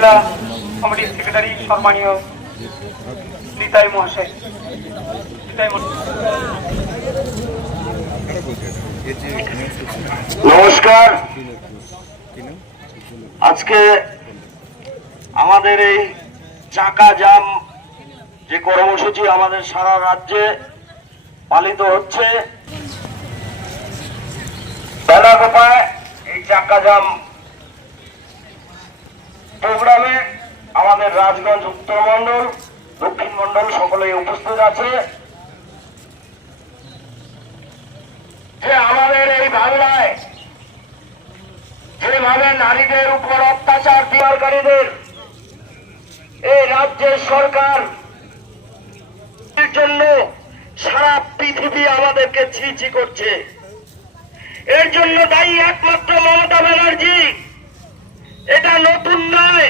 জেলা কমিটির সেক্রেটারি সম্মানীয় নিতাই মহাশয়। নমস্কার। আজকে আমাদের এই চাকা জাম যে কর্মসূচি আমাদের সারা রাজ্যে পালিত হচ্ছে, বেলাগোপায় এই চাকা জাম প্রোগ্রামে আমাদের রাজগঞ্জ উত্তর মন্ডল, দক্ষিণ মন্ডল সকলেই উপস্থিত আছে। যে আমাদের এই বাংলায় যেভাবে নারীদের উপর অত্যাচার বিহারকারীদের এই রাজ্যের সরকার জন্য সারা পৃথিবী আমাদেরকে ছি করছে, এর জন্য দায়ী একমাত্র মমতা ব্যানার্জি। এটা নতুন নয়।